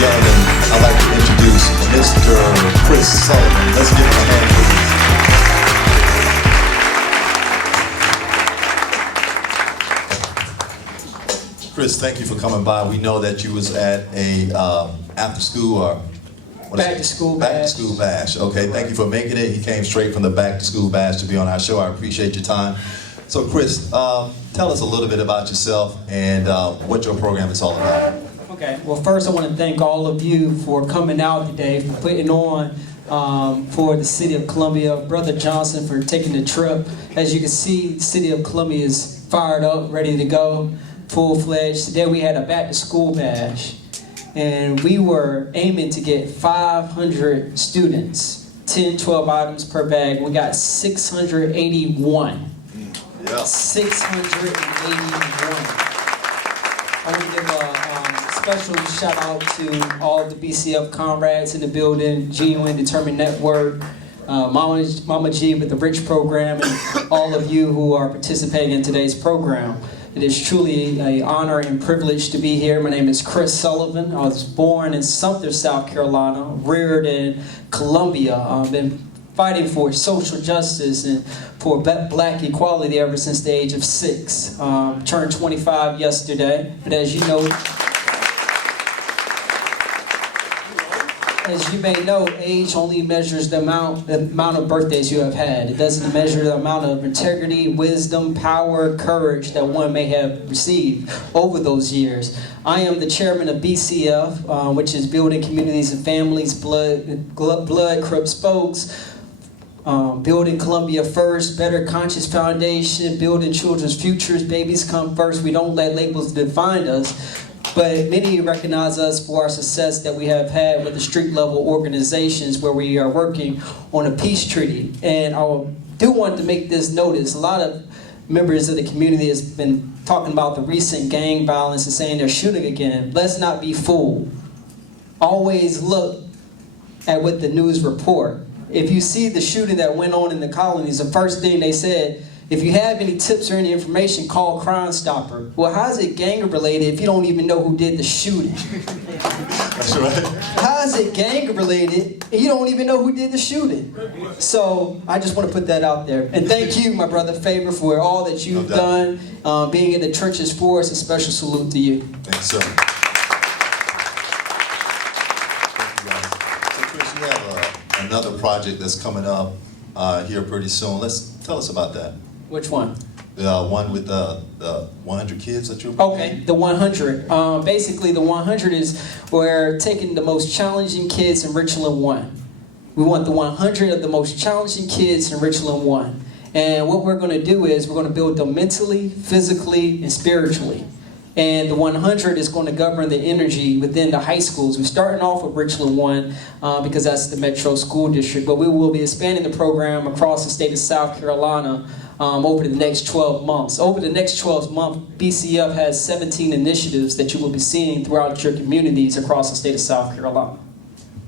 gentlemen, I'd like to introduce Mr. Chris Sullivan. Let's give him a hand, please. Chris, thank you for coming by. We know that you was at a after school or back to school bash. Okay, thank you for making it. He came straight from the back to school bash to be on our show. I appreciate your time. So Chris, tell us a little bit about yourself and what your program is all about. Okay, well first I want to thank all of you for coming out today, for putting on for the City of Columbia, Brother Johnson for taking the trip. As you can see, the City of Columbia is fired up, ready to go, full-fledged. Today we had a back to school bash. And we were aiming to get 500 students, 10, 12 items per bag. We got 681. Yeah. 681. I want to give a special shout out to all the BCF comrades in the building, Genuine Determined Network, Mama G with the Rich program, and all of you who are participating in today's program. It is truly an honor and privilege to be here. My name is Chris Sullivan. I was born in Sumter, South Carolina, reared in Columbia. I've been fighting for social justice and for black equality ever since the age of 6. Turned 25 yesterday, but as you know, as you may know, age only measures the amount of birthdays you have had. It doesn't measure the amount of integrity, wisdom, power, courage that one may have received over those years. I am the chairman of BCF, which is Building Communities and Families, Blood Crip Spokes, Building Columbia First, Better Conscious Foundation, Building Children's Futures, Babies Come First. We don't let labels define us. But many recognize us for our success that we have had with the street level organizations where we are working on a peace treaty. And I do want to make this notice. A lot of members of the community has been talking about the recent gang violence and saying they're shooting again. Let's not be fooled. Always look at what the news report. If you see the shooting that went on in the colonies, the first thing they said, if you have any tips or any information, call Crime Stopper. Well, how is it gang related if you don't even know who did the shooting? That's right. How is it gang related and you don't even know who did the shooting? So I just want to put that out there. And thank you, my brother Faber, for all that you've done, being in the trenches for us. A special salute to you. Thanks, sir. Thank you, guys. So Chris, you have another project that's coming up here pretty soon. Tell us about that. Which one? The one with the 100 kids that you're Okay, the 100. Basically, the 100 is we're taking the most challenging kids in Richland 1. We want the 100 of the most challenging kids in Richland 1. And what we're going to do is we're going to build them mentally, physically, and spiritually. And the 100 is going to govern the energy within the high schools. We're starting off with Richland 1 because that's the Metro School District. But we will be expanding the program across the state of South Carolina over the next 12 months. Over the next 12 months, BCF has 17 initiatives that you will be seeing throughout your communities across the state of South Carolina.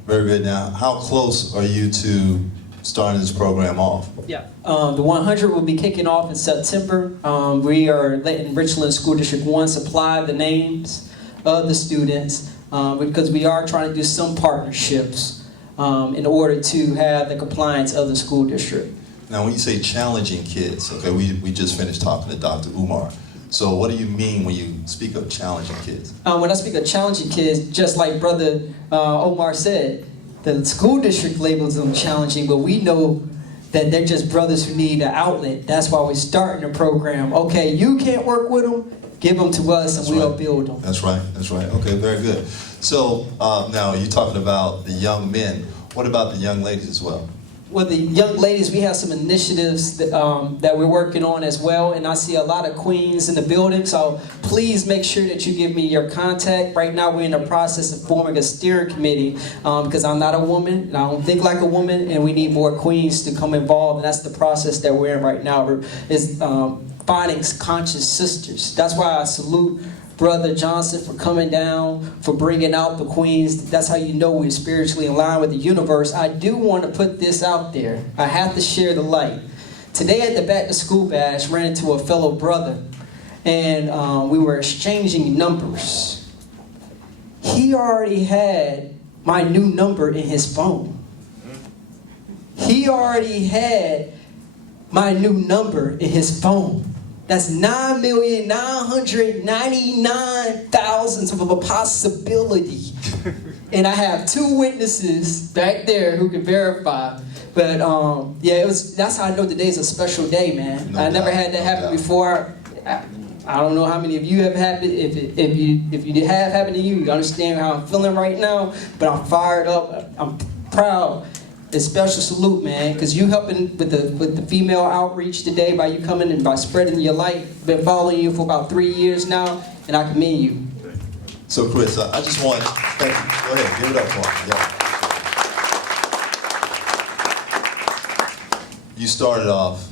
Very good. Now, how close are you to starting this program off? Yeah, the 100 will be kicking off in September. We are letting Richland School District 1 supply the names of the students because we are trying to do some partnerships in order to have the compliance of the school district. Now, when you say challenging kids, okay, we just finished talking to Dr. Umar. So what do you mean when you speak of challenging kids? When I speak of challenging kids, just like Brother Omar said, the school district labels them challenging, but we know that they're just brothers who need an outlet. That's why we're starting the program. Okay, you can't work with them, give them to us and we'll build them. That's right, that's right. Okay, very good. So now you're talking about the young men. What about the young ladies as well? Well, the young ladies, we have some initiatives that we're working on as well, and I see a lot of queens in the building, so please make sure that you give me your contact. Right now, we're in the process of forming a steering committee because I'm not a woman, and I don't think like a woman, and we need more queens to come involved, and that's the process that we're in right now, is finding conscious sisters. That's why I salute Brother Johnson for coming down, for bringing out the queens. That's how you know we're spiritually in line with the universe. I do want to put this out there. I have to share the light. Today at the Back to School Bash, ran into a fellow brother, and we were exchanging numbers. He he already had my new number in his phone. He already had my new number in his phone. That's 9,999,000 of a possibility. And I have 2 witnesses back there who can verify. But yeah, that's how I know today's a special day, man. I never had that happen before. I don't know how many of you have happened. If you have happened to you, you understand how I'm feeling right now. But I'm fired up. I'm proud. It's special salute, man, because you helping with the female outreach today by you coming and by spreading your light. Been following you for about 3 years now, and I commend you. So Chris, I just want to thank you. Go ahead, give it up for him. Yeah. You started off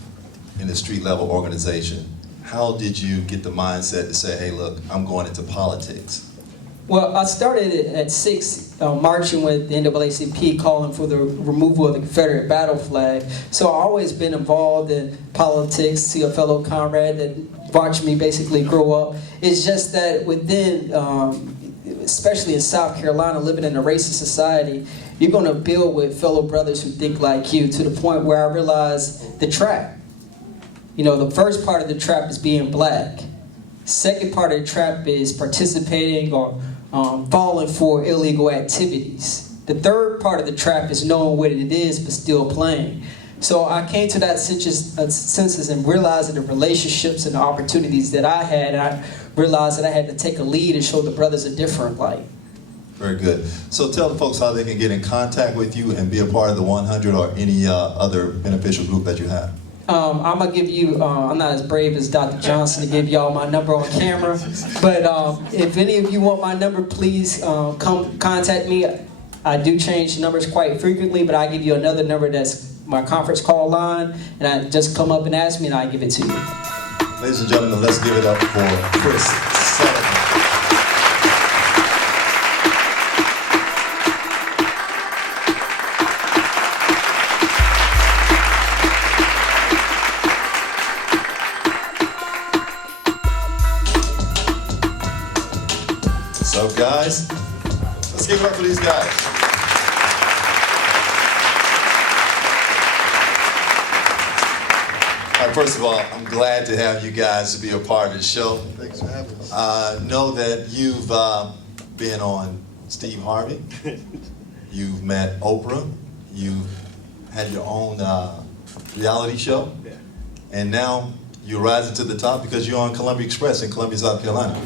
in a street level organization. How did you get the mindset to say, hey, look, I'm going into politics? Well, I started at 6, marching with the NAACP, calling for the removal of the Confederate battle flag. So I've always been involved in politics, see a fellow comrade that watched me basically grow up. It's just that within, especially in South Carolina, living in a racist society, you're going to build with fellow brothers who think like you, to the point where I realized the trap. You know, the first part of the trap is being black. Second part of the trap is participating or falling for illegal activities. The third part of the trap is knowing what it is but still playing. So I came to that census and realized the relationships and the opportunities that I had, and I realized that I had to take a lead and show the brothers a different light. Very good. So tell the folks how they can get in contact with you and be a part of the 100 or any other beneficial group that you have. I'm going to give you, I'm not as brave as Dr. Johnson to give y'all my number on camera, but if any of you want my number, please come contact me. I do change numbers quite frequently, but I give you another number that's my conference call line, and I just come up and ask me and I give it to you. Ladies and gentlemen, let's give it up for Chris Sullivan. So guys, let's give it up for these guys. All right, first of all, I'm glad to have you guys to be a part of the show. Thanks for having us. I know that you've been on Steve Harvey, you've met Oprah, you've had your own reality show, Yeah. and now you're rising to the top because you're on Columbia Express in Columbia, South Carolina.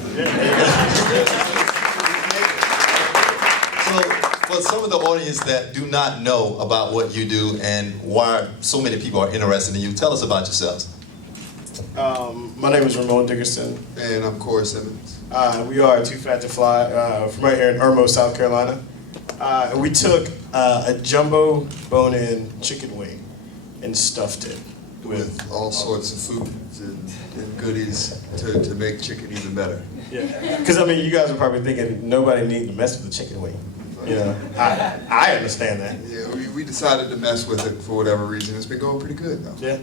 So, for some of the audience that do not know about what you do and why so many people are interested in you, tell us about yourselves. My name is Ramon Dickerson. And I'm Corey Simmons. We are 2Fat2Fly from right here in Irmo, South Carolina. And we took a jumbo bone-in chicken wing and stuffed it With all sorts of foods and goodies to make chicken even better. Yeah, because I mean, you guys are probably thinking nobody needs to mess with the chicken wing. You know, I understand that. Yeah, we decided to mess with it for whatever reason. It's been going pretty good though. Yeah,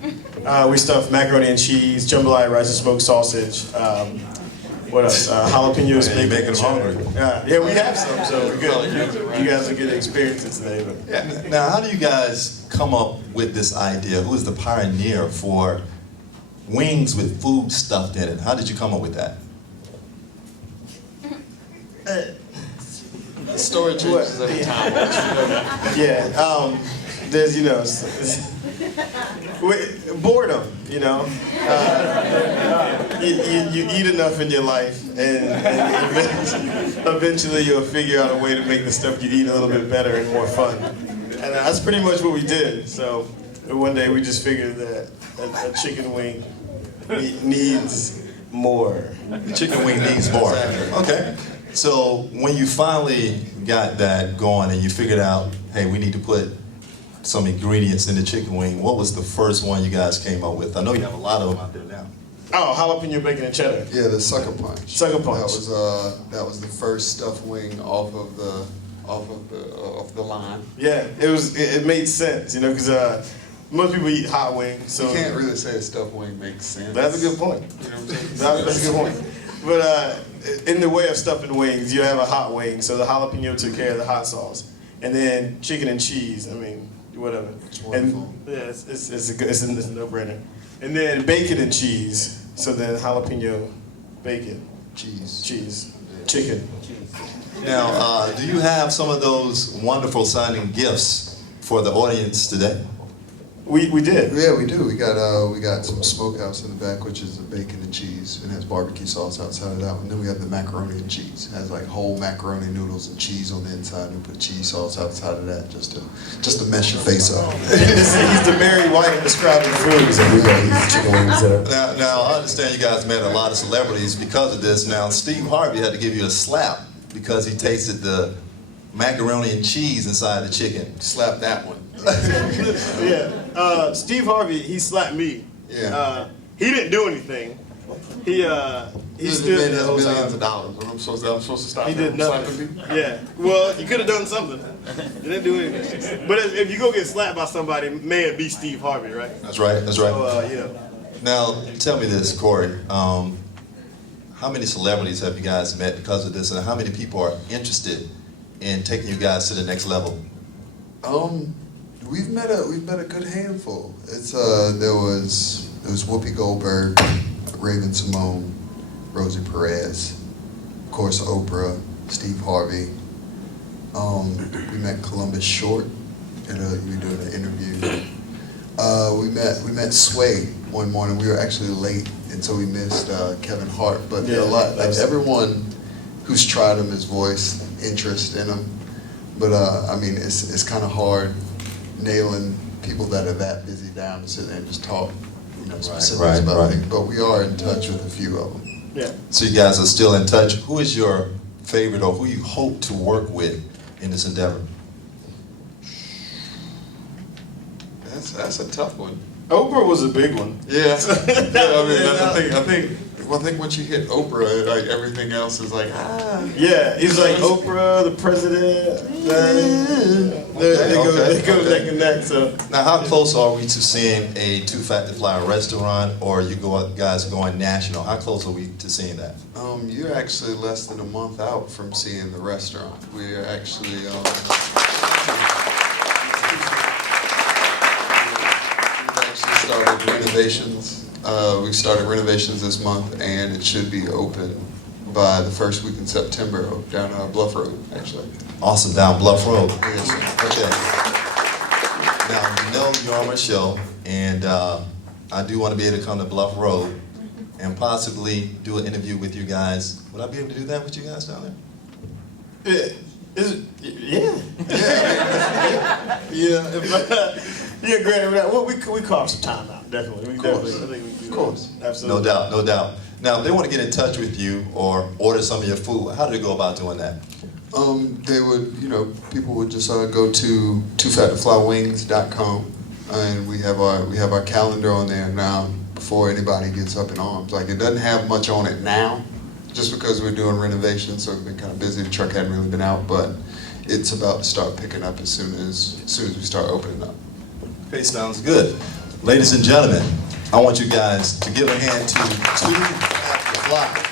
we stuffed macaroni and cheese, jambalaya rice and smoked sausage. What else? Jalapenos, You're bacon, making and them cheddar. hungry. Yeah, we have some, so we're good. You guys will get to experience it today. But Yeah. Now, how do you guys come up with this idea? Who is the pioneer for wings with food stuffed in it? How did you come up with that? The story changes every time. yeah, there's boredom. You eat enough in your life, and eventually you'll figure out a way to make the stuff you eat a little bit better and more fun. And that's pretty much what we did. So one day we just figured that a chicken wing needs more. The chicken wing needs more. Okay. So when you finally got that going and you figured out, hey, we need to put some ingredients in the chicken wing, what was the first one you guys came up with? I know you have a lot of them out there now. Oh, jalapeno bacon and cheddar. Yeah, the sucker punch. Sucker punch. That was the first stuffed wing off of the line. Yeah, it made sense, because most people eat hot wings, so You can't really say a stuffed wing makes sense. that's a good point. You know what I'm saying? That's a good point. But in the way of stuffing wings, you have a hot wing, so the jalapeno took care of the hot sauce, and then chicken and cheese. I mean, whatever. It's wonderful. And yeah, it's a no-brainer. And then bacon and cheese. So then jalapeno, bacon, cheese, chicken. Now, do you have some of those wonderful signing gifts for the audience today? We did. Yeah, we do. We got some smokehouse in the back, which is the bacon and cheese, and has barbecue sauce outside of that one. Then we have the macaroni and cheese. It has like whole macaroni noodles and cheese on the inside, and we put cheese sauce outside of that just to mess your face up. He's the Barry White of describing foods. Now, I understand you guys met a lot of celebrities because of this. Now, Steve Harvey had to give you a slap because he tasted the macaroni and cheese inside the chicken. Slap that one. Yeah. Steve Harvey, he slapped me. Yeah. He didn't do anything. He stood made the us whole millions time. of dollars. I'm supposed to stop. He did slapping nothing. people? Yeah. Well, you could have done something. You didn't do anything. But if you go get slapped by somebody, may it be Steve Harvey, right? That's right, that's right. So, you know. Now, tell me this, Corey. How many celebrities have you guys met because of this, and how many people are interested in taking you guys to the next level? We've met a good handful. It's there was Whoopi Goldberg, Raven Simone, Rosie Perez, of course Oprah, Steve Harvey. We met Columbus Short we were doing an interview. We met Sway one morning. We were actually late, and so we missed Kevin Hart. But there are a lot, like everyone who's tried him has voiced interest in him. But I mean, it's kind of hard nailing people that are that busy down to sit there and just talk, specifics about things. But we are in touch with a few of them. Yeah. So you guys are still in touch. Who is your favorite, or who you hope to work with in this endeavor? That's a tough one. Oprah was a big one. Yeah. I think once you hit Oprah, like everything else is like Yeah, he's like Oprah, the president. They go neck and neck. So Now, how close are we to seeing a 2Fat2Fly restaurant, or you guys going national? How close are we to seeing that? You're actually less than a month out from seeing the restaurant. We are actually we've actually started renovations. We started renovations this month, and it should be open by the first week in September down Bluff Road, actually. Awesome, down Bluff Road. Yes, sir. Okay. Now, you're on my show, and I do want to be able to come to Bluff Road and possibly do an interview with you guys. Would I be able to do that with you guys down there? yeah. Yeah, great. Well, we carve some time out. Definitely. I think we do. Of course. Absolutely. No doubt. Now, if they want to get in touch with you or order some of your food, how do they go about doing that? They would, people would just go to 2Fat2FlyWings.com, and we have our calendar on there now before anybody gets up in arms. Like, it doesn't have much on it now, just because we're doing renovations, so we've been kind of busy. The truck hadn't really been out, but it's about to start picking up as soon as we start opening up. Okay, sounds good. Ladies and gentlemen, I want you guys to give a hand to 2Fat2Fly.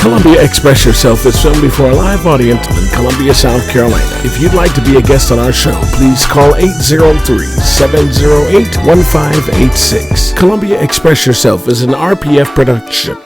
Columbia Express Yourself is filmed before a live audience in Columbia, South Carolina. If you'd like to be a guest on our show, please call 803-708-1586. Columbia Express Yourself is an RPF production.